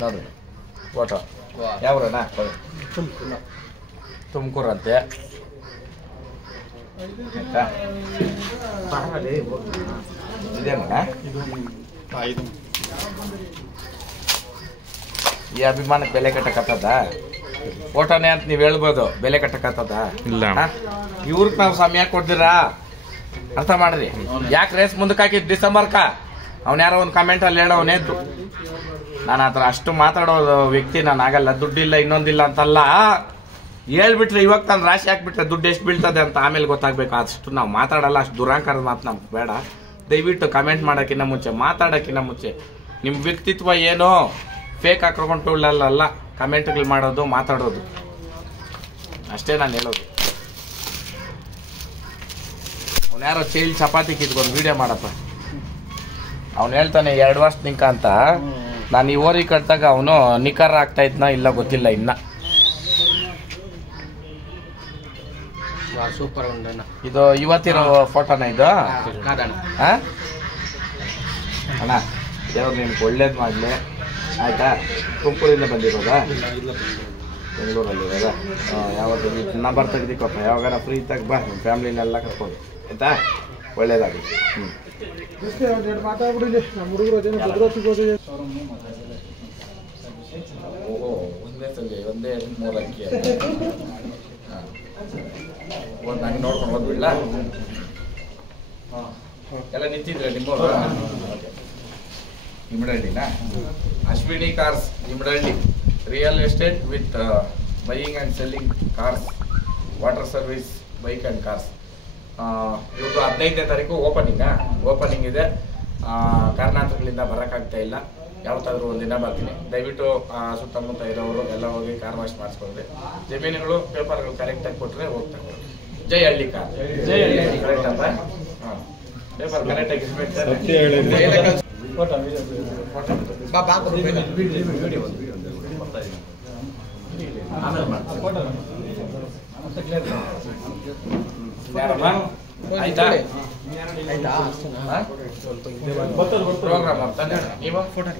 ನೋಡ್ರಿ ಫೋಟೋ ಯಾವ್ರಣ್ಣ? ತುಮಕೂರಂತೆ. ಆಯ್ತಾ? ಇದೇನಣ್ಣ? ಈ ಅಭಿಮಾನಕ್ಕೆ ಬೆಲೆ ಕಟ್ಟಕತ್ತದ? ಫೋಟೋನೇ ಅಂತ ನೀವು ಹೇಳ್ಬೋದು, ಬೆಲೆ ಕಟ್ಟಕತ್ತದ? ಇಲ್ಲ. ಇವ್ರಿಗೆ ನಾವು ಸಮಯ ಕೊಡ್ದಿರಾ? ಅರ್ಥ ಮಾಡ್ರಿ. ಯಾಕೆ ರೇಸ್ ಮುಂದಕ್ಕೆ ಹಾಕಿದ್ ಡಿಸೆಂಬರ್ಕ? ಅವ್ನು ಯಾರೋ ಒಂದು ಕಮೆಂಟಲ್ಲಿ ಹೇಳೋನೇದ್ದು. ನಾನು ಆ ಥರ ಅಷ್ಟು ಮಾತಾಡೋದು ವ್ಯಕ್ತಿ ನಾನು ಆಗಲ್ಲ. ದುಡ್ಡಿಲ್ಲ ಇನ್ನೊಂದಿಲ್ಲ ಅಂತಲ್ಲ, ಹೇಳ್ಬಿಟ್ರೆ ಇವಾಗ ತಾನು ರಾಶಿ ಹಾಕ್ಬಿಟ್ರೆ ದುಡ್ಡು ಎಷ್ಟು ಬೀಳ್ತದೆ ಅಂತ ಆಮೇಲೆ ಗೊತ್ತಾಗಬೇಕು. ಅಷ್ಟು ನಾವು ಮಾತಾಡಲ್ಲ, ಅಷ್ಟು ದುರಾಂಕಾರದ ಮಾತು ನಮ್ಗೆ ಬೇಡ. ದಯವಿಟ್ಟು ಕಮೆಂಟ್ ಮಾಡೋಕ್ಕಿಂತ ಮುಂಚೆ, ಮಾತಾಡೋಕ್ಕಿಂತ ಮುಂಚೆ ನಿಮ್ಮ ವ್ಯಕ್ತಿತ್ವ ಏನೋ ಫೇಕ್ ಹಾಕೊಂಡಲ್ಲ ಕಮೆಂಟ್ಗಳು ಮಾಡೋದು, ಮಾತಾಡೋದು ಅಷ್ಟೇ ನಾನು ಹೇಳೋದು. ಅವ್ನು ಯಾರೋ ಚೈಲ್ ಚಪಾತಿ ಕಿತ್ಕೊಂಡು ವಿಡಿಯೋ ಮಾಡಪ್ಪ. ಅವ್ನು ಹೇಳ್ತಾನೆ 2 ವರ್ಷ ನಿಂಕ ಅಂತ. ನಾನು ಈ ಓರಿ ಕಟ್ಟಾಗ ಅವನು ನಿಖರ ಆಗ್ತಾ ಇದ್ನ ಇಲ್ಲ ಗೊತ್ತಿಲ್ಲ ಇನ್ನ. ಸೂಪರ್ ಇದು ಇವತ್ತಿರೋ ಫೋಟೋನ ಇದು? ಅಣ್ಣ ದೇವ್ರು ನಿನ್ಗೆ ಒಳ್ಳೇದು ಮಾಡಲಿ ಆಯ್ತಾ? ತುಮಕೂರಿಂದ ಬಂದಿರೋದಾ? ಬೆಂಗಳೂರಲ್ಲಿರೋದಾ? ಯಾವತ್ತು ನಂಬರ್ ತೆಗ್ದಿಕೊಪ್ಪ, ಯಾವಾಗಾರ ಫ್ರೀ ತಗ ಬಾ, ನಿಮ್ಮ ಫ್ಯಾಮ್ಲಿನೆಲ್ಲ ಕರ್ಕೊಂಡು ಆಯ್ತಾ? ಒಳ್ಳೇದಾಗಲಿ. ಓಹೋ, ಒಂದೇ ಸಂಜೆ ಒಂದೇ 3 ಅಂಕಿ ಒಂದು ಹಂಗೆ ನೋಡ್ಕೊಂಡು ಹೋಗ್ಬಿಡ್ಲ? ಎಲ್ಲ ನಿಂತಿದ್ರೆ ನಿಮ್ಮವರು? ಇಮ್ಮಡಹಳ್ಳಿನಾ? Ashwini cars Immadahalli. Real estate with buying and selling cars, water service, bike and cars. ಇವತ್ತು 15ನೇ ತಾರೀಕು ಓಪನಿಂಗ್ ಇದೆ. ಕಾರಣಾಂತರಗಳಿಂದ ಬರೋಕ್ಕಾಗ್ತಾ ಇಲ್ಲ. ಯಾವತ್ತಾದ್ರೂ ಒಂದಿನ ಬರ್ತೀನಿ. ದಯವಿಟ್ಟು ಸುತ್ತಮುತ್ತ ಇರೋರು ಎಲ್ಲ ಹೋಗಿ ಕಾರ್ ವಾಶ್ ಮಾಡಿಸ್ಕೊಂಡ್ರೆ, ಜಮೀನುಗಳು ಪೇಪರ್ಗಳು ಕರೆಕ್ಟಾಗಿ ಕೊಟ್ಟರೆ ಹೋಗ್ತಾರೆ. ಜೈ ಹಳ್ಳಿ ಕಾರ್. ಕರೆಕ್ಟ್ ಅಂತ? ಹಾಂ, ಪೇಪರ್ ಕರೆಕ್ಟಾಗಿ ಇಸ್ಬೇಕು. ಆಯ್ತಾ? ಪ್ರೋಗ್ರಾಮ್ ಅಂತ ನೀವು ಫೋಟೋ